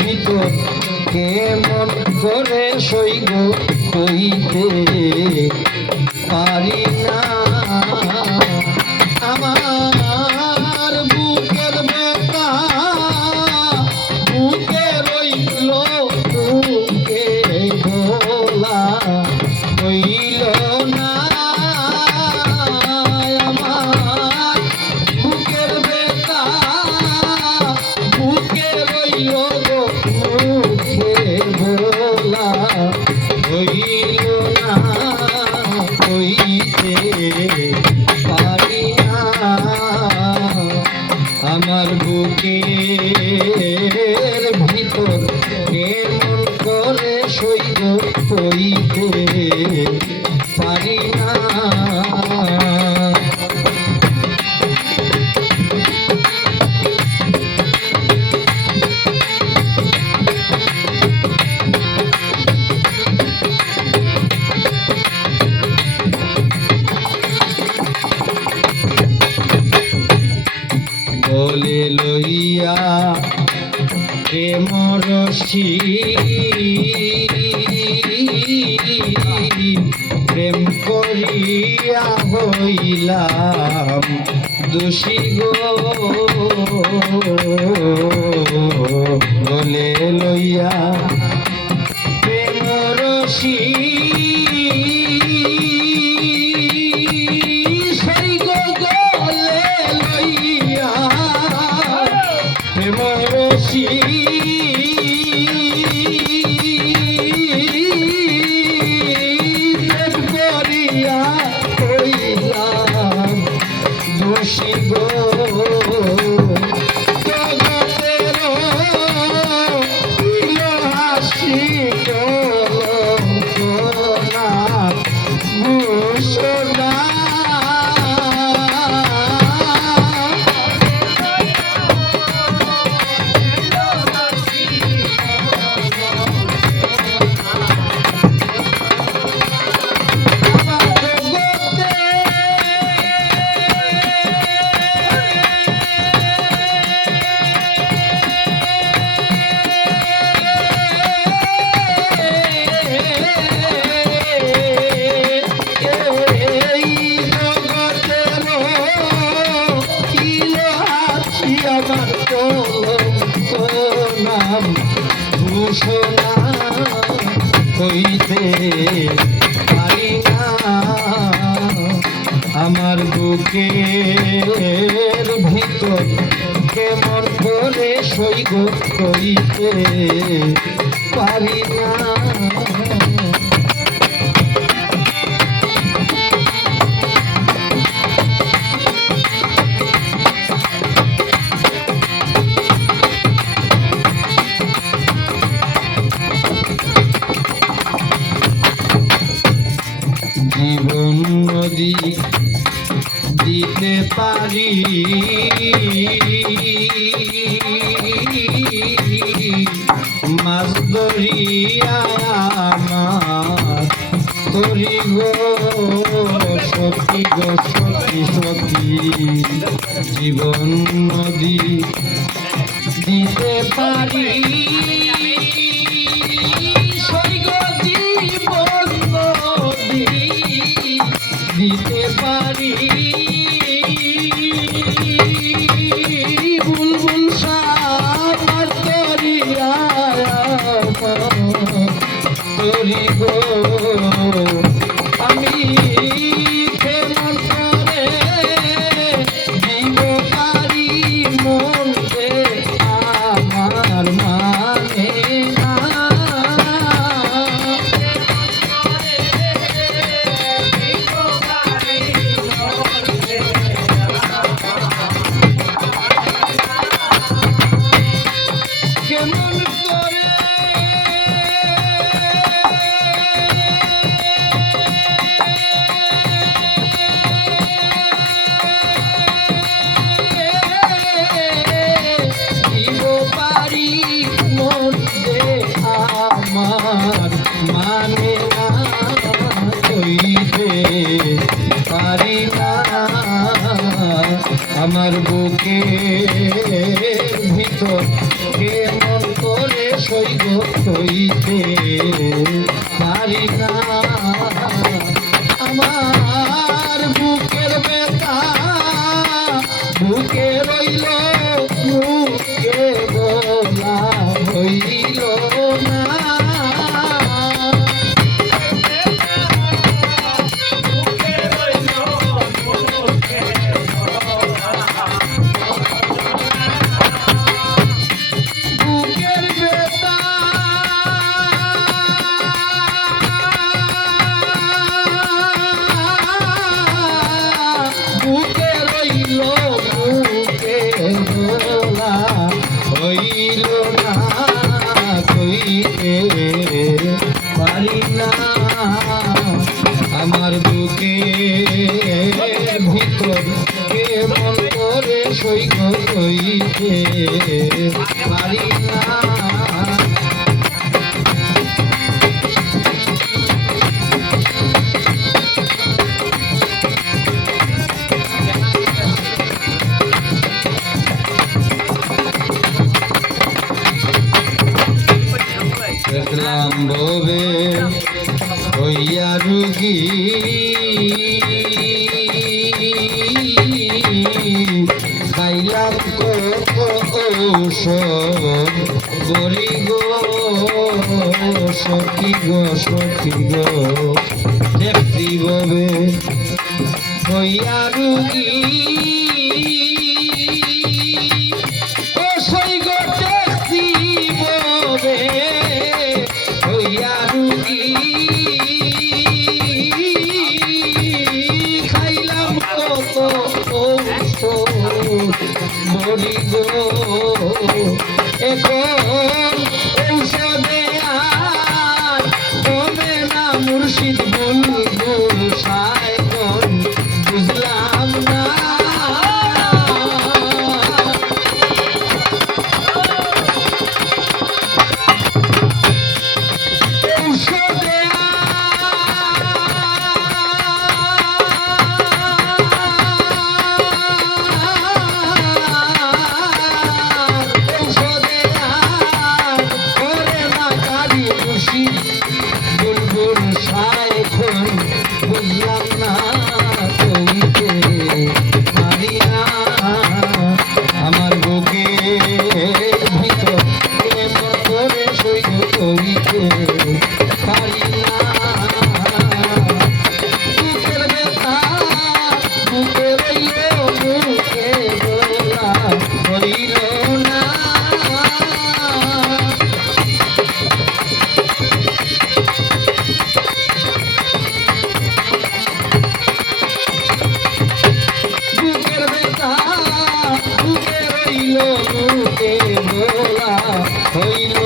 ভিতর কেমন করে সইব কইতে পারি না। আমার বুকের ব্যথা বুকে রইল বুকে ভোলা হইল না। আমার বুকের ব্যথা বুকে রইল মুখে ভোলা হইল না, হইতে পারি না। আমার বুকের ভিতর কেমন করে সইব কইতে পারি না। বলে লইয়া প্রেম রসি প্রেম করিয়া হইলাম দোষী গো। বলে লইয়া প্রেম রসি হইতে পারি না। আমার বুকের ভিতর কেমন করে সইব কইতে পারি না। জীবন নদী দিতে পারি মাছ ধরিয়া আমার তরি গো সখী গো সখী সখী। জীবন নদী দিতে পারি দিতে পারি বুলবুল সার করিয়া তরি গো আমি কেমন করে দিব পারি মনকে আমার মানে না। আমার মানে না কইতে পারি না। আমার বুকের ভিতর সইব সইতে পারি না আমার বুকের ব্যথা বুকে রইল মুখে বলা হইল না আমার বুকে ভিতর কেমন করে সইতে পারি না দেখলাম ভবে হইয়া রুগী খাইলাম ঔষধ বলি গো সখী গো দেখছি ভবে হইয়া রুগী মরি গো এখন ঔষধে আর কমে না মুর্শিদ বুলবুল সাইকন বুঝলাম না ঔষধে বুলবুল সাইখন বুঝলাম না কইতে পারি না আমার বুকে ভিতর কেমন করে সইব কইতে পারি না বুকের ব্যথা বুকে রইল বুকে বলা হইল না হইল